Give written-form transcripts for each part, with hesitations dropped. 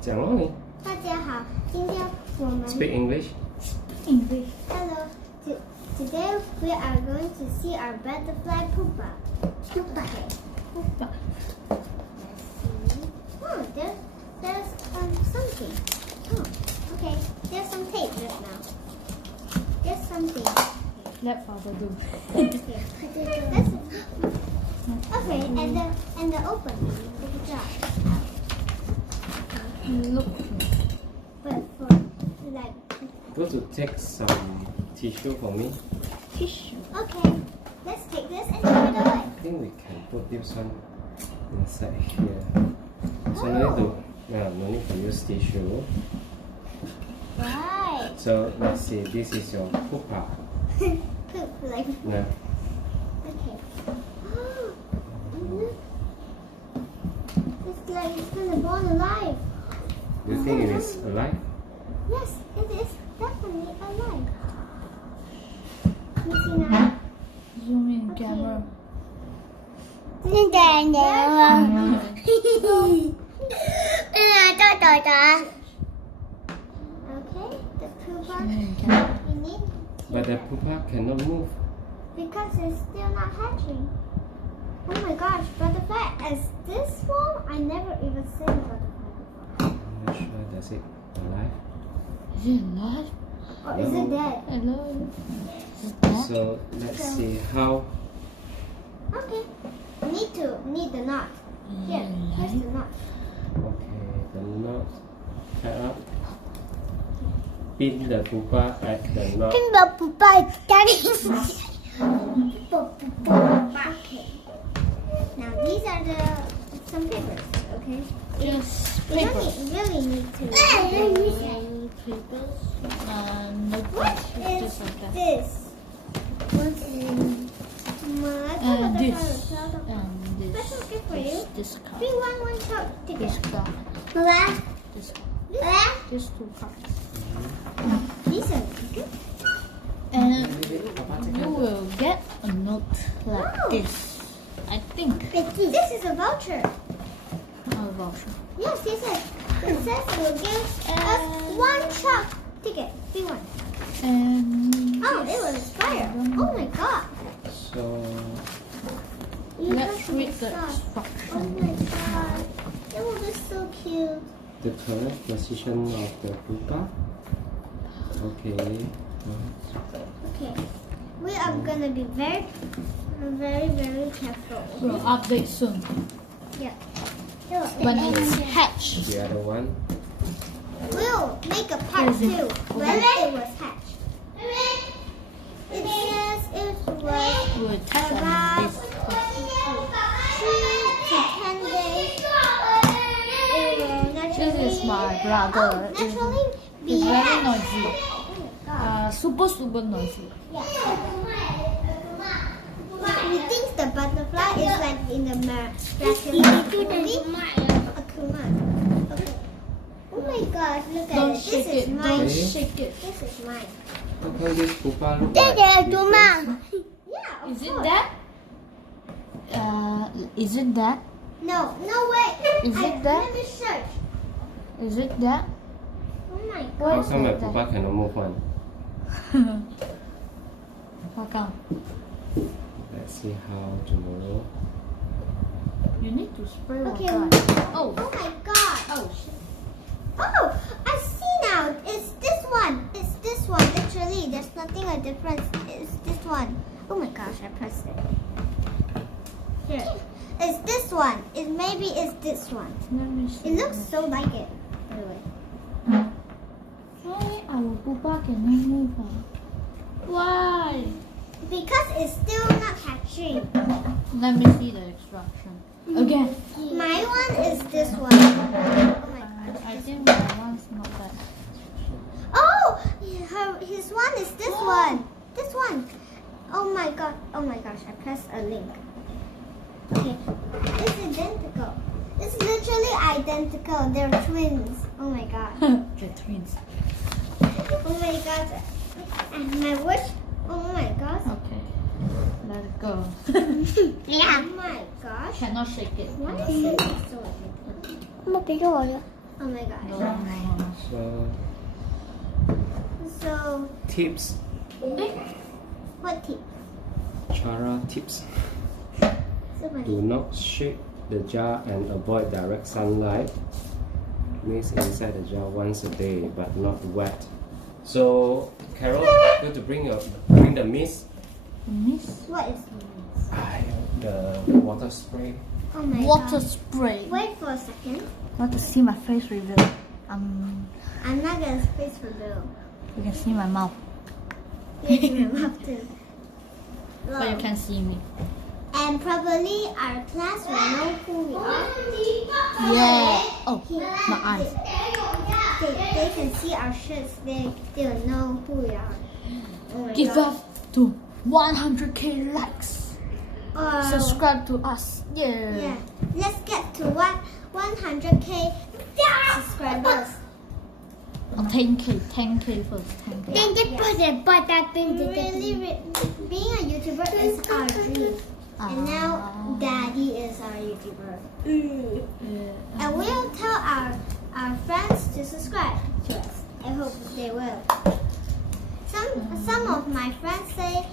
讲咯你。大家好，今天我们 Speak English. English. Hello. Today we are going to see our butterfly Pupa. Pupa. Pupa. Let's see. Oh, there's something. Oh, okay. There's some tape just now. There's something. Let father do. Okay. Okay, and the open. Good job. Look. But for like. Go to take some tissue for me. Tissue. Okay. Let's take this and throw it away. I think we can put this one inside here. So no need to use tissue. Right. So let's see. This is your pupa. Poop like. No. Okay. It's like it's gonna born alive. Do you think it is alive? Yes, it is definitely alive. You see now? Zoom in camera. Okay, the pupa Zoom in camera. we need But the pupa cannot move. because it's still not hatching. Oh my gosh, butterfly is this one? I never even seen butterfly before. I'm not sure. Does it alive? Is it alive? Or is it dead? Hello. Is it dead? So let's see how. Okay. Need the knot. Here, here's the knot. Okay, the knot tie up. Pin the pupa at the knot. Okay. Now these are some papers, okay? Yes, We papers. really need to. Papers. What is Just like that. this? What's in This. Special And gift for you. this card. We want one shot This ticket. card. Mama, This card. These two cards. these are tickets. And you will get a note like Oh. this. I think. This is a voucher. A voucher. Yes, it says it will give us one shot ticket. Free one. And Oh, it will expire. Oh my god. So You let's have to read the stop. Oh instruction. my god. It will be so cute. the correct position of the pupa. Okay. Okay. We are gonna be very, very careful. We'll update soon Yeah. when it's hatched. The other one. We'll make a part Is it? 2 when it was hatched. It says it was We'll test on this. 3 to 10 days. It will naturally. This is my brother. Naturally be It's very hatched. noisy. Oh my God. Super noisy. Yeah. We think the butterfly is like in the movie. Akuma. Okay. Oh my gosh, look at Don't it. shake This is it. mine. Don't Okay. shake it. This is mine. How come this pupa look like different? Yeah, of Is it course. that? Is it that? No way. Is it that? Let me search. Is it that? Oh my What How is come my that? pupa cannot move one? How come? Let's see how tomorrow. You need to spray Okay. water. Oh. Oh my god. Oh shit. Oh, I see now. It's this one. It's this one. Literally, there's nothing a difference. It's this one. Oh my gosh, I pressed it. Here. It's this one. Maybe it's this one. Let me see. It looks so like it. By the way. Why our pupa cannot move? Why? Because it's still not hatching. Let me see the instruction. Again. My one is this one. Oh my gosh. I think my one's not that. Oh, his one is this one. This one. Oh my god. Oh my gosh, I pressed a link. Okay. It's identical. It's literally identical. They're twins. Oh my god. The twins. Oh my god. And my wish. Oh my gosh. Okay. Let it go. Yeah. Oh my gosh. Cannot shake it. Why is it so identical? 妈，别给我了。Oh my gosh. No. So, Tips. what tip? Chara tips. So funny. Do not shake the jar and avoid direct sunlight. Mix inside the jar once a day, but not wet. So, Carol, going to bring the mist. Miss? What is this? The water spray. Oh my Water god. spray. Wait for a second. Want to see my face reveal? I'm not gonna space reveal. You can see my mouth, You can have to. but you can see me. And probably our class will know who we are. Yeah. Oh, my eyes. They can see our shirts. They'll know who we are. Oh my Give god. up to 100k likes. Or- Subscribe to us. Yeah. Yeah. Let's get to 100k subscribers. 10k first. 10k. Then they put it, but that thing really, being a YouTuber is our dream. And now Daddy is our YouTuber. Yeah. And we'll tell our friends to subscribe to us. I hope they will. Some of my friends say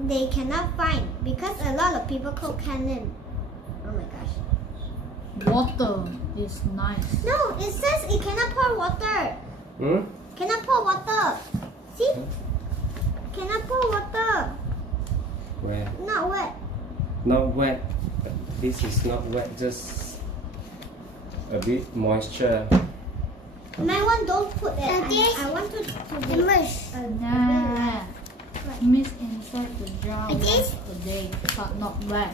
they cannot find because a lot of people call Canon. Oh my gosh. Water is nice. No, it says it cannot pour water. Cannot pour water. See? Cannot pour water. Where? Not wet. Not wet. This is not wet, just a bit moisture. My one don't put it. I want to immerse. Nah. Miss inside the jar It once is? a day, but not wet.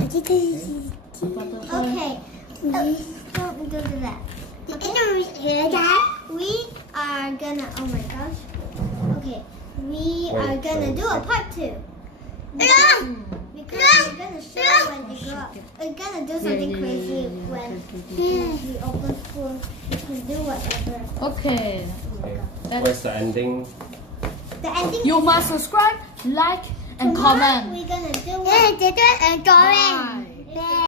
Okay. Don't do that. We are gonna. Oh my gosh. Okay. We are gonna do a part 2. Because we're gonna show when they grow up. We're gonna do something crazy when we open school. We can do whatever. Okay. Okay. Where's the ending? The ending. You must subscribe, like, and tomorrow comment. We're gonna do it. Bye.